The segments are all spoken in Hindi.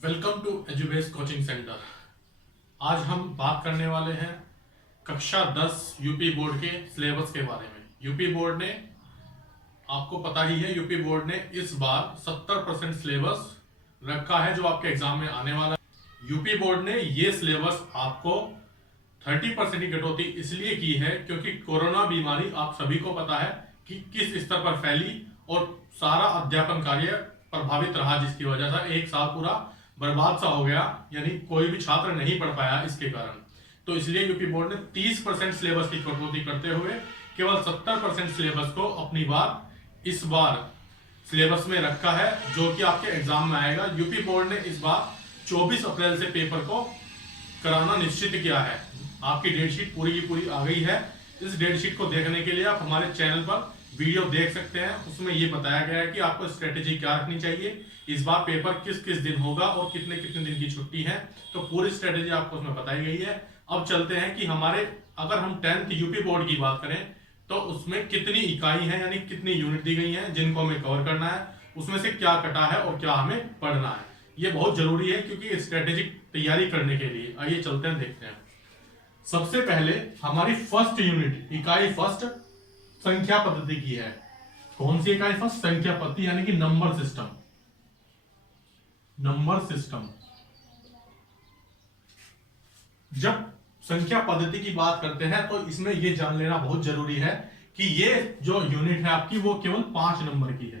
Welcome to Edubase coaching centre. आज हम बात करने वाले हैं कक्षा 10 यूपी बोर्ड के सिलेबस के बारे में। यूपी बोर्ड ने, आपको पता ही है, यूपी बोर्ड ने इस बार 70% सिलेबस रखा है जो आपके एग्जाम में आने वाला है। यूपी बोर्ड ने ये सिलेबस आपको 30% की कटौती इसलिए की है क्योंकि कोरोना बीमारी आप सभी को पता है कि किस स्तर पर फैली और सारा अध्यापन कार्य प्रभावित रहा, जिसकी वजह से एक साल पूरा बर्बाद सा हो गया, यानी कोई भी छात्र नहीं पढ़ पाया इसके कारण। तो इसलिए यूपी बोर्ड ने 30% सिलेबस की कटौती करते हुए केवल 70% सिलेबस को अपनी बार इस बार सिलेबस में रखा है, जो कि आपके एग्जाम में आएगा। यूपी बोर्ड ने इस बार 24 अप्रैल से पेपर को कराना निश्चित किया है। आपकी डेट शीट पूरी की पूरी आ गई है। इस डेट शीट को देखने के लिए आप हमारे चैनल पर वीडियो देख सकते हैं। उसमें ये बताया गया है कि आपको स्ट्रेटेजी क्या रखनी चाहिए, इस बार पेपर किस किस दिन होगा और कितने कितने दिन की छुट्टी है, तो पूरी स्ट्रेटेजी आपको उसमें बताई गई है। अब चलते हैं कि हमारे, अगर हम 10th यूपी बोर्ड की बात करें तो उसमें कितनी इकाई है, यानी कितनी यूनिट दी गई है जिनको हमें कवर करना है, उसमें से क्या कटा है और क्या हमें पढ़ना है। ये बहुत जरूरी है क्योंकि स्ट्रेटेजिक तैयारी करने के लिए। आइए चलते हैं, देखते हैं। सबसे पहले हमारी फर्स्ट यूनिट, इकाई फर्स्ट, संख्या पद्धति की है। कौन सी इकाई फर्स्ट? संख्या पद्धति, यानी कि नंबर सिस्टम। Number system. जब संख्या पद्धति की बात करते हैं तो इसमें यह जान लेना बहुत जरूरी है कि ये जो यूनिट है आपकी वो केवल 5 नंबर की है।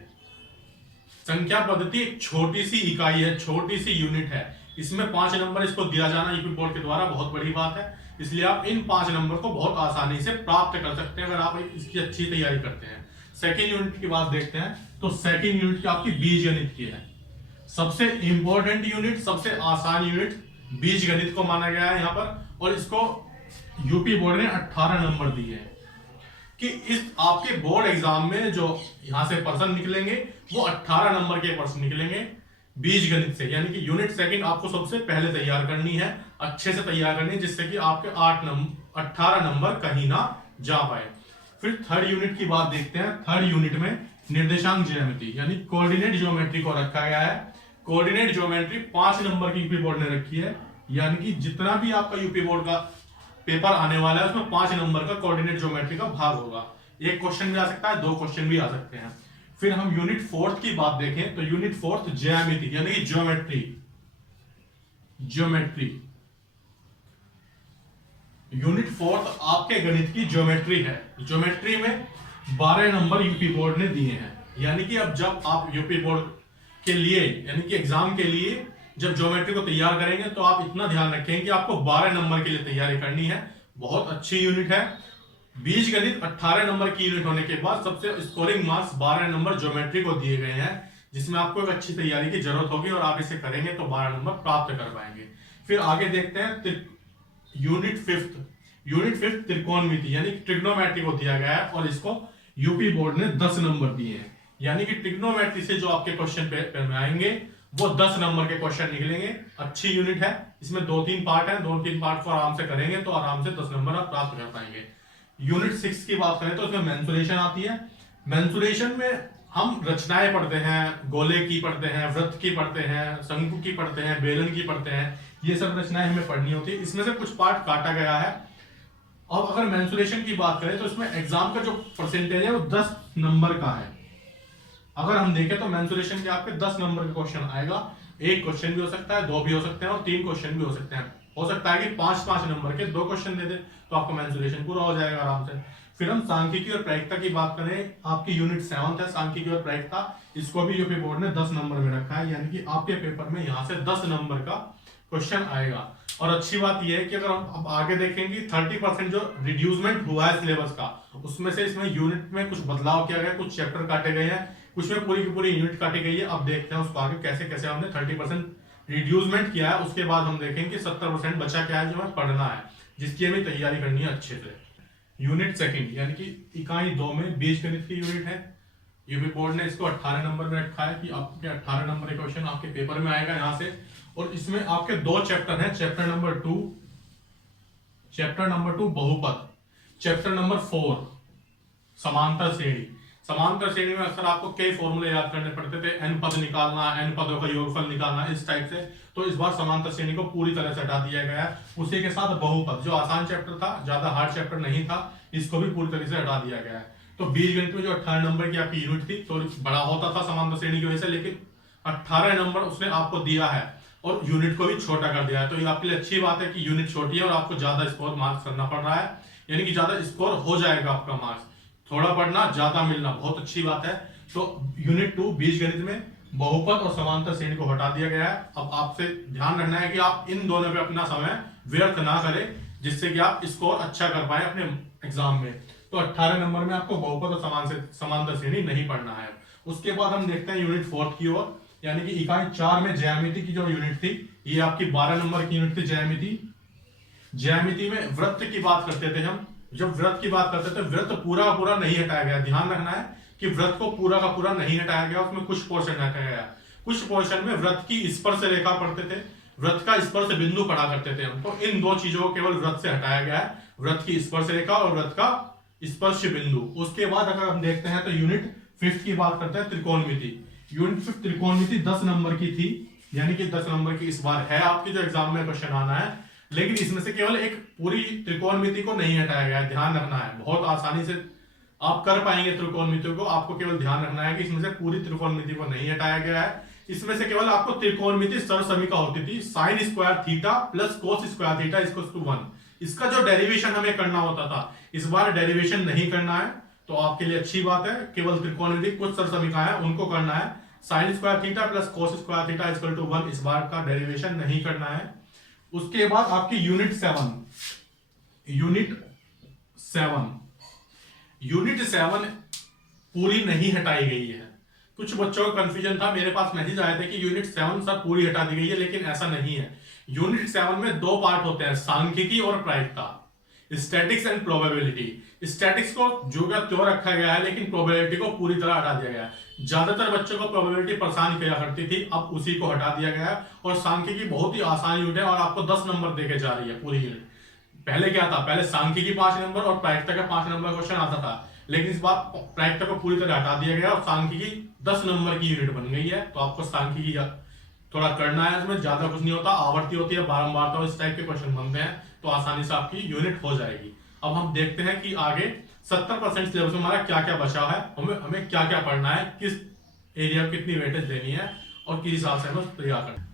संख्या पद्धति एक छोटी सी इकाई है, छोटी सी यूनिट है। इसमें 5 नंबर इसको दिया जाना यूपी बोर्ड के द्वारा बहुत बड़ी बात है। इसलिए आप इन 5 नंबर को बहुत आसानी से प्राप्त कर सकते हैं अगर आप इसकी अच्छी तैयारी करते हैं। सेकेंड यूनिट की बात देखते हैं तो सेकेंड यूनिट की आपकी बीज गणित की है। सबसे इंपॉर्टेंट यूनिट, सबसे आसान यूनिट बीज गणित को माना गया है यहाँ पर, और इसको यूपी बोर्ड ने 18 नंबर दिए हैं कि इस आपके बोर्ड एग्जाम में जो यहां से पर्सन निकलेंगे वो 18 नंबर के पर्सन निकलेंगे बीज गणित से। यानी कि यूनिट सेकंड आपको सबसे पहले तैयार करनी है, अच्छे से तैयार करनी है, जिससे कि आपके 18 नंबर कहीं ना जा पाए। फिर थर्ड यूनिट की बात देखते हैं। थर्ड यूनिट में निर्देशांक ज्यामिति यानी कोऑर्डिनेट ज्योमेट्री को रखा गया है। कोऑर्डिनेट ज्योमेट्री 5 नंबर की यूपी बोर्ड ने रखी है, यानी कि जितना भी आपका यूपी बोर्ड का पेपर आने वाला है उसमें 5 नंबर का कोऑर्डिनेट ज्योमेट्री का भाग होगा। एक क्वेश्चन भी आ सकता है, 2 क्वेश्चन भी आ सकते हैं। फिर हम यूनिट फोर्थ की बात देखें तो यूनिट फोर्थ ज्यामिति यानी कि ज्योमेट्री। ज्योमेट्री यूनिट फोर्थ आपके गणित की ज्योमेट्री है। ज्योमेट्री में 12 नंबर यूपी बोर्ड ने दिए हैं। यानी कि अब जब आप यूपी बोर्ड के लिए, यानी कि एग्जाम के लिए जब ज्योमेट्री को तैयार करेंगे तो आप इतना ध्यान रखें कि आपको 12 नंबर के लिए तैयारी करनी है। बहुत अच्छी यूनिट है। बीज गणित 18 नंबर की यूनिट होने के बाद सबसे स्कोरिंग मार्क्स 12 नंबर ज्योमेट्री को दिए गए हैं, जिसमें आपको एक अच्छी तैयारी की जरूरत होगी और आप इसे करेंगे तो 12 नंबर प्राप्त कर पाएंगे। फिर आगे देखते हैं यूनिट फिफ्थ। यूनिट फिफ्थ त्रिकोणमिति यानी ट्रिग्नोमेट्री को दिया गया है और इसको यूपी बोर्ड ने 10 नंबर दिए हैं। यानी कि ट्रिग्नोमेट्री से जो आपके क्वेश्चन पेपर में आएंगे वो 10 नंबर के क्वेश्चन निकलेंगे। अच्छी यूनिट है। इसमें 2-3 पार्ट है, 2-3 पार्ट को आराम से करेंगे तो आराम से 10 नंबर आप प्राप्त कर पाएंगे। यूनिट 6 की बात करें तो उसमें मेंसुरेशन आती है। मेंसुरेशन में हम रचनाएं पढ़ते हैं, गोले की पढ़ते हैं, वृत्त की पढ़ते हैं, शंकु की पढ़ते हैं, बेलन की पढ़ते हैं। ये सब रचनाएं हमें पढ़नी होती है। इसमें से कुछ पार्ट काटा गया है। अब अगर मेंसुरेशन की बात करें तो इसमें एग्जाम का जो परसेंटेज है वो 10 नंबर का है। अगर हम देखें तो मेंसुरेशन के आपके 10 नंबर का क्वेश्चन आएगा। एक क्वेश्चन भी हो सकता है, 2 भी हो सकते हैं और 3 क्वेश्चन भी हो सकते हैं। हो सकता है कि 5-5 नंबर के 2 क्वेश्चन दे दे तो आपका मेंसुरेशन पूरा हो जाएगा आराम से। फिर हम सांख्यिकी और प्रायिकता की बात करें, आपकी यूनिट 7 है सांख्यिकी और प्रायिकता। इसको भी यूपी बोर्ड ने 10 नंबर में रखा है, यानी कि आपके पेपर में यहां से 10 नंबर का क्वेश्चन आएगा। और अच्छी बात यह है कि अगर हम अब आगे देखेंगे 30% जो रिड्यूसमेंट हुआ है सिलेबस का, उसमें से इसमें यूनिट में कुछ बदलाव किया गया, कुछ चैप्टर काटे गए हैं, कुछ में पूरी की पूरी यूनिट काटी गई है। अब देखते हैं उसको आगे कैसे कैसे हमने 30% रिड्यूसमेंट किया है। उसके बाद हम देखेंगे कि 70% बचा क्या है जो हमें पढ़ना है, जिसकी हमें तैयारी करनी है अच्छे से। यूनिट सेकंड यानी कि इकाई 2 में बीज गणित की यूनिट है। यूपी बोर्ड ने इसको 18 नंबर में रखा है कि आपके 18 नंबर का क्वेश्चन आपके पेपर में आएगा यहां से। और इसमें आपके 2 चैप्टर हैं। चैप्टर नंबर 2 बहुपद, चैप्टर नंबर 4 समांतर श्रेणी। समांतर श्रेणी में अक्सर आपको कई फॉर्मूले याद करने पड़ते थे, n पद निकालना, n पदों का योगफल निकालना, इस टाइप से। तो इस बार समांतर श्रेणी को पूरी तरह से हटा दिया गया है। उसी के साथ बहुपद, जो आसान चैप्टर था, ज्यादा हार्ड चैप्टर नहीं था, इसको भी पूरी तरह से हटा दिया गया है। तो बीजगणित में जो 18 नंबर की आपकी यूनिट थी, तो बड़ा होता था समांतर श्रेणी की वजह से, लेकिन 18 नंबर उसने आपको दिया है और यूनिट को भी छोटा कर दिया है। तो ये आपके लिए अच्छी बात है कि यूनिट छोटी है और आपको ज्यादा स्कोर मार्क्स करना पड़ रहा है, यानी कि ज्यादा स्कोर हो जाएगा आपका मार्क्स। थोड़ा पढ़ना, ज्यादा मिलना, बहुत अच्छी बात है। तो यूनिट 2 बीजगणित में बहुपद और समांतर श्रेणी को हटा दिया गया है। अब आपसे ध्यान रखना है कि आप इन दोनों पे अपना समय व्यर्थ ना करें, जिससे कि आप स्कोर अच्छा कर पाए अपने एग्जाम में। तो 18 नंबर में आपको बहुपद और समांतर श्रेणी नहीं पढ़ना है। उसके बाद हम देखते हैं यूनिट 4 की ओर, यानी कि इकाई 4 में ज्यामिति की जो यूनिट थी, ये आपकी 12 नंबर की यूनिट थी ज्यामिति। ज्यामिति में वृत्त की बात करते थे हम। जब वृत्त की बात करते थे, वृत्त पूरा का पूरा नहीं हटाया गया। ध्यान रखना है कि वृत्त को पूरा का पूरा नहीं हटाया गया, उसमें कुछ पोर्शन हटाया गया। कुछ पोर्शन में वृत्त की स्पर्श रेखा पढ़ते थे, वृत्त का स्पर्श बिंदु पढ़ा करते थे हम। तो इन दो चीजों को केवल वृत्त से हटाया गया है, वृत्त की स्पर्श रेखा और वृत्त का स्पर्श बिंदु। उसके बाद अगर हम देखते हैं तो यूनिट 5 की बात करते हैं, त्रिकोणमिति। यूनिट 5 त्रिकोणमिति 10 नंबर की थी, यानी कि 10 नंबर की इस बार है आपकी जो एग्जाम में क्वेश्चन आना है। लेकिन इसमें से केवल एक पूरी त्रिकोणमिति को नहीं हटाया गया है, ध्यान रखना है। बहुत आसानी से आप कर पाएंगे त्रिकोणमिति को, आपको केवल ध्यान रखना है कि इसमें से पूरी त्रिकोणमिति को नहीं हटाया गया है। इसमें से केवल आपको त्रिकोणमिति सरसमीका होती थी, sine square theta plus cos square theta equals to 1। इसका जो डेरिवेशन हमें करना होता था, इस बार डेरिवेशन नहीं करना है, तो आपके लिए अच्छी बात है। केवल त्रिकोणमिति कुछ सरसमीका है उनको करना है। Sine square theta plus cos square theta equal to 1, इस बार का डेरिवेशन नहीं करना है। उसके बाद आपकी यूनिट 7 पूरी नहीं हटाई गई है। कुछ बच्चों का कंफ्यूजन था, मेरे पास मैसेज आए थे कि यूनिट 7 सब पूरी हटा दी गई है, लेकिन ऐसा नहीं है। यूनिट 7 में 2 पार्ट होते हैं, सांख्यिकी और प्रायिकता, स्टैटिक्स एंड प्रोबेबिलिटी। स्टैटिक्स को जो का त्यों रखा गया है, लेकिन प्रोबेबिलिटी को पूरी तरह हटा दिया गया है। ज्यादातर बच्चों को प्रोबेबिलिटी परेशान किया करती थी, अब उसी को हटा दिया गया है। और सांख्यिकी बहुत ही आसान यूनिट है और आपको 10 नंबर देके जा रही है पूरी यूनिट। पहले क्या था, पहले सांख्यिकी 5 नंबर और प्रायिकता का 5 नंबर क्वेश्चन आता था, लेकिन इस बार प्रायिकता को पूरी तरह हटा दिया गया और सांख्यिकी 10 नंबर की यूनिट बन गई है। तो आपको सांख्यिकी थोड़ा करना है, इसमें ज्यादा कुछ नहीं होता, आवर्ती होती है, बारंबार तो इस टाइप के क्वेश्चन बनते हैं, तो आसानी से आपकी यूनिट हो जाएगी। अब हम देखते हैं कि आगे 70% सिलेबस में हमारा क्या क्या बचा है, हमें क्या क्या पढ़ना है, किस एरिया को कितनी वेटेज देनी है और किस हिसाब से हमें तैयार करना है।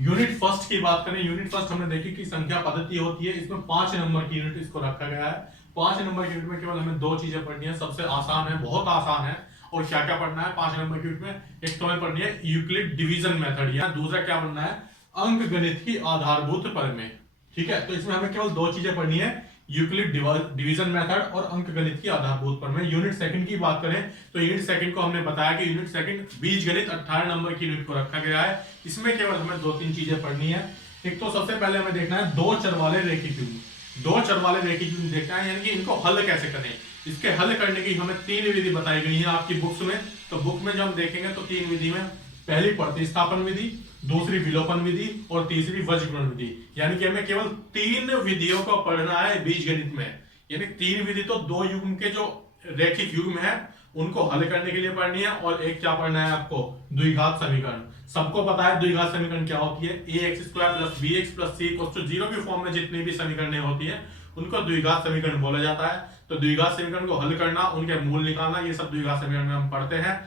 यूनिट 1 की बात करें, यूनिट 1 हमने देखी कि संख्या पद्धति होती है, इसमें 5 नंबर की यूनिट इसको रखा गया है। 5 नंबर की यूनिट में केवल हमें 2 चीजें पढ़नी है, सबसे आसान है, बहुत आसान है। और क्या क्या पढ़ना है 5 नंबर की यूनिट में, एक तो हमें पढ़नी है यूक्लिड डिवीजन मेथड, या दूसरा क्या पढ़ना है, अंक गणित की आधारभूत प्रमेय। ठीक है, तो इसमें हमें केवल 2 चीजें पढ़नी है, यूक्लिड डिवीजन मेथड और अंक गणित की आधारभूत प्रमेय। यूनिट 2 की बात करें तो यूनिट 2 को हमने बताया कि यूनिट 2 बीजगणित 18 नंबर की यूनिट को रखा गया है। इसमें केवल हमें 2-3 चीजें पढ़नी है। एक तो सबसे पहले हमें देखना है 2 चर वाले रेखिक युग्म। 2 चर वाले रेखिक युग्म देखना है, यानी कि इनको हल कैसे करें। इसके हल करने की हमें 3 विधि बताई गई है आपकी बुक्स में। तो बुक में जो हम देखेंगे तो 3 विधि में, पहली प्रतिस्थापन विधि, दूसरी विलोपन विधि और तीसरी वज्रगुणन विधि। यानी कि हमें केवल 3 विधियों को पढ़ना है बीजगणित में। यानी 3 विधि तो 2 युग्म के जो रेखिक युग्म है उनको हल करने के लिए पढ़नी है, और एक क्या पढ़ना है आपको, द्विघात समीकरण। सबको पता है द्विघात समीकरण क्या होती है, ax² + bx + c = 0 की फॉर्म में जितनी भी समीकरणें होती है उनको द्विघात समीकरण बोला जाता है। तो द्विघात समीकरण को हल करना, उनके मूल निकालना, ये सब द्विघात समीकरण में हम पढ़ते हैं।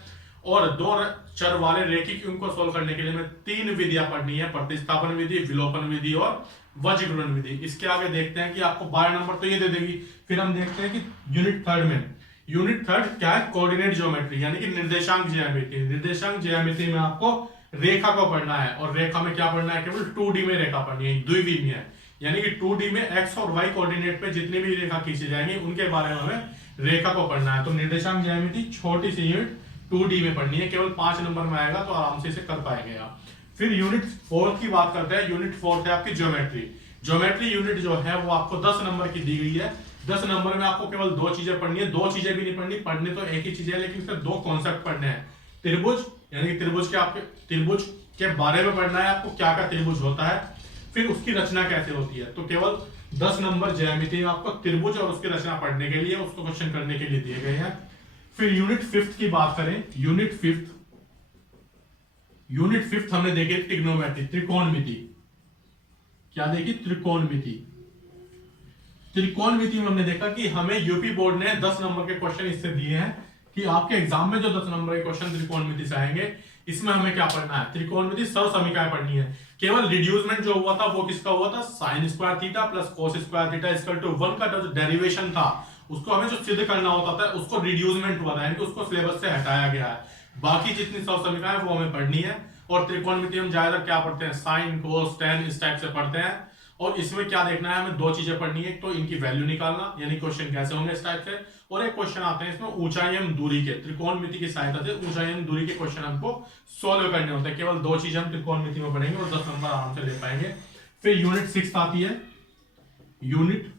और 2 चर वाले रेखिक युग्म को सोल्व करने के लिए हमें 3 विधियां पढ़नी है, प्रतिस्थापन विधि, विलोपन विधि और वज्रगुणन विधि। इसके आगे देखते हैं कि आपको 12 नंबर तो ये दे देगी। फिर हम देखते हैं कि यूनिट 3 में, यूनिट 3 क्या है, कोऑर्डिनेट ज्योमेट्री, यानी कि निर्देशांक ज्यामिति। निर्देशांक ज्यामिति में आपको रेखा को पढ़ना है, और रेखा में क्या पढ़ना है, केवल 2D में रेखा पढ़नी है, द्विविमीय है। यानी कि 2D में x और y कोऑर्डिनेट पे जितनी भी रेखा खींची जाएंगी उनके बारे में हमें रेखा को पढ़ना है। तो निर्देशांक ज्यामिति छोटी सी यूनिट 2D में पढ़नी है, केवल 5 नंबर में आएगा, तो आराम से इसे कर पाएंगे आप। फिर यूनिट 4 की बात करते हैं। यूनिट 4 है आपकी ज्योमेट्री। ज्योमेट्री यूनिट जो है वो आपको 10 नंबर की दी गई है। 10 नंबर में आपको केवल 2 चीजें पढ़नी है, 2 चीजें भी नहीं पढ़नी, पढ़ने तो एक ही चीज है, लेकिन इसके 2 कॉन्सेप्ट पढ़ने हैं। त्रिभुज, यानी कि त्रिभुज के बारे में पढ़ना है आपको, क्या क्या त्रिभुज होता है, फिर उसकी रचना कैसे होती है। तो केवल 10 नंबर ज्यामिति आपको त्रिभुज और उसकी रचना पढ़ने के लिए, उसको क्वेश्चन करने के लिए दिए गए हैं। फिर यूनिट फिफ्थ की बात करें, यूनिट फिफ्थ हमने देखी ट्रिग्नोमेट्री, त्रिकोणमिति। क्या देखी? त्रिकोणमिति। त्रिकोणमिति में हमने देखा कि हमें यूपी बोर्ड ने 10 नंबर के क्वेश्चन इससे दिए हैं कि आपके एग्जाम में जो 10 नंबर के क्वेश्चन त्रिकोणमिति से आएंगे, इसमें हमें क्या पढ़ना है? त्रिकोणमिति सर्व समीकरण पढ़नी है। केवल रिड्यूसमेंट जो हुआ था वो किसका हुआ था? Sine square theta plus cos square theta equal to 1 का जो डेरिवेशन था, उसको हमें जो सिद्ध करना होता था उसको रिड्यूसमेंट हुआ था, यानी कि उसको सिलेबस से हटाया गया है। बाकी जितनी सर्व समीकरण है वो हमें पढ़नी है। और त्रिकोणमिति हम ज्यादातर क्या पढ़ते हैं? साइन, कोस, टेन, इस टाइप से पढ़ते हैं। और इसमें क्या देखना है? हमें 2 चीजें पढ़नी है, एक तो इनकी वैल्यू निकालना, यानी क्वेश्चन कैसे होंगे इस टाइप से, और एक क्वेश्चन आते हैं इसमें ऊंचाई एवं दूरी के, त्रिकोणमिति की सहायता से ऊंचाई एवं दूरी के क्वेश्चन हमको सोल्व करने होते हैं। केवल 2 चीजें हम त्रिकोणमिति में पढ़ेंगे और 10 नंबर आराम से ले पाएंगे। फिर यूनिट 6 आती है, यूनिट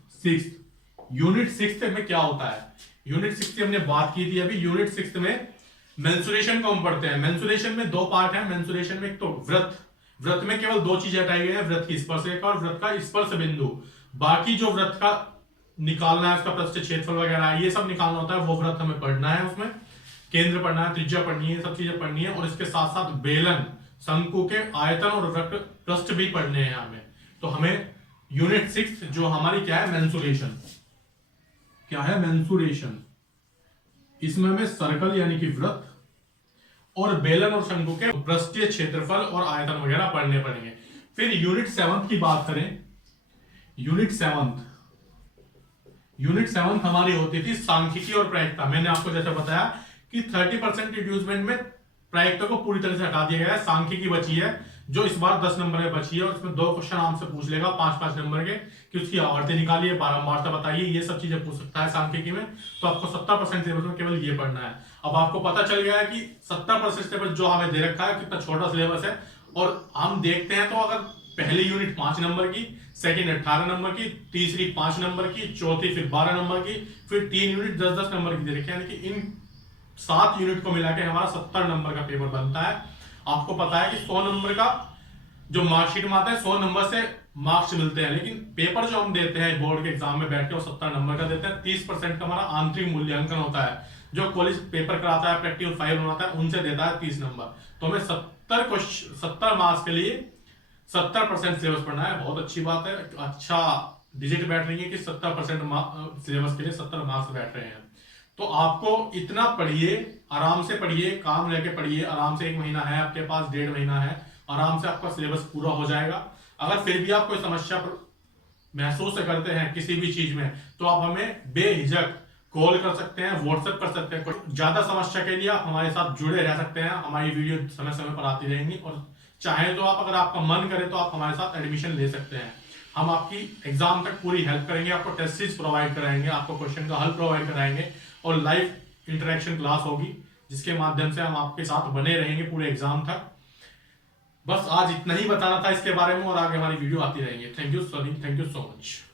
6 में क्या होता है? यूनिट 6 की हमने बात की थी अभी। यूनिट 6 में मेंसुरेशन को हम पढ़ते हैं। मेंसुरेशन में 2 पार्ट है। मेंसुरेशन में एक तो व्रत में केवल 2 चीजें हटाई गई हैं, व्रत की स्पर्श रेखा और व्रत का स्पर्श बिंदु। बाकी जो व्रत का निकालना है, उसका पृष्ठ क्षेत्रफल वगैरह ये सब निकालना होता है, वो व्रत हमें पढ़ना है। उसमें केंद्र पढ़ना है, त्रिज्या पढ़नी है, सब चीजें पढ़नी है। और इसके साथ साथ बेलन, शंकु के आयतन और वक्र पृष्ठ भी पढ़ने हैं हमें। तो हमें यूनिट 6 जो हमारी क्या है? मेंसुरेशन। क्या है? मेंसुरेशन। इसमें हमें सर्कल यानी कि वृत्त और बेलन और शंकु के पृष्ठीय क्षेत्रफल और आयतन वगैरह पढ़ने पड़ेंगे। फिर यूनिट 7 की बात करें, यूनिट 7 हमारी होती थी सांख्यिकी और प्रायिकता। मैंने आपको जैसे बताया कि 30% रिड्यूसमेंट में प्रायिकता को पूरी तरह से हटा दिया गया है। सांख्यिकी बची है जो इस बार 10 नंबर में बची है, और इसमें 2 क्वेश्चन आपसे पूछ लेगा 5-5 नंबर के कि उसकी आवर्ती निकालिए, बारंबारता बताइए, ये सब चीजें पूछ सकता है सांख्यिकी में। तो आपको 70% सिलेबस में केवल ये पढ़ना है। अब आपको पता चल गया है कि 70% सिलेबस जो हमें दे रखा है कितना छोटा सिलेबस है। और हम देखते हैं तो अगर पहली यूनिट 5 नंबर की, सेकंड 18 नंबर की, तीसरी 5 नंबर की, चौथी फिर 12 नंबर की, फिर 3 यूनिट 10-10 नंबर की दे रखी है, यानी कि इन 7 यूनिट को मिला के हमारा 70 नंबर का पेपर बनता है। आपको पता है कि 100 नंबर का जो मार्कशीट में आता है 100 नंबर से मार्क्स मिलते हैं, लेकिन पेपर जो हम देते हैं बोर्ड के एग्जाम में बैठ के वो 70 नंबर का देते हैं। 30% का हमारा आंतरिक मूल्यांकन होता है, जो कॉलेज पेपर कराता है, प्रैक्टिकल फाइल बनाता है, उनसे देता है 30 नंबर। तो हमें 70 मार्क्स के लिए 70% सिलेबस पढ़ना है। बहुत अच्छी बात है, अच्छा डिजिट बैठ रही है कि 70% सिलेबस के लिए 70 मार्क्स बैठ रहे हैं। तो आपको इतना पढ़िए, आराम से पढ़िए, काम लेके पढ़िए आराम से। 1 महीना है आपके पास, 1.5 महीना है, आराम से आपका सिलेबस पूरा हो जाएगा। अगर फिर भी आप कोई समस्या महसूस करते हैं किसी भी चीज में, तो आप हमें बेहिचक कॉल कर सकते हैं, व्हाट्सएप कर सकते हैं। ज्यादा समस्या के लिए आप हमारे साथ जुड़े रह सकते हैं, हमारी वीडियो समय समय पर आती रहेंगी। और चाहे तो आप, अगर आपका मन करे तो आप हमारे साथ एडमिशन ले सकते हैं। हम आपकी एग्जाम तक पूरी हेल्प करेंगे, आपको टेस्ट सीरीज प्रोवाइड कराएंगे, आपको क्वेश्चन का हल प्रोवाइड कराएंगे, और लाइव इंटरेक्शन क्लास होगी जिसके माध्यम से हम आपके साथ बने रहेंगे पूरे एग्जाम तक। बस आज इतना ही बताना था इसके बारे में, और आगे हमारी वीडियो आती रहेंगी। Thank you so much.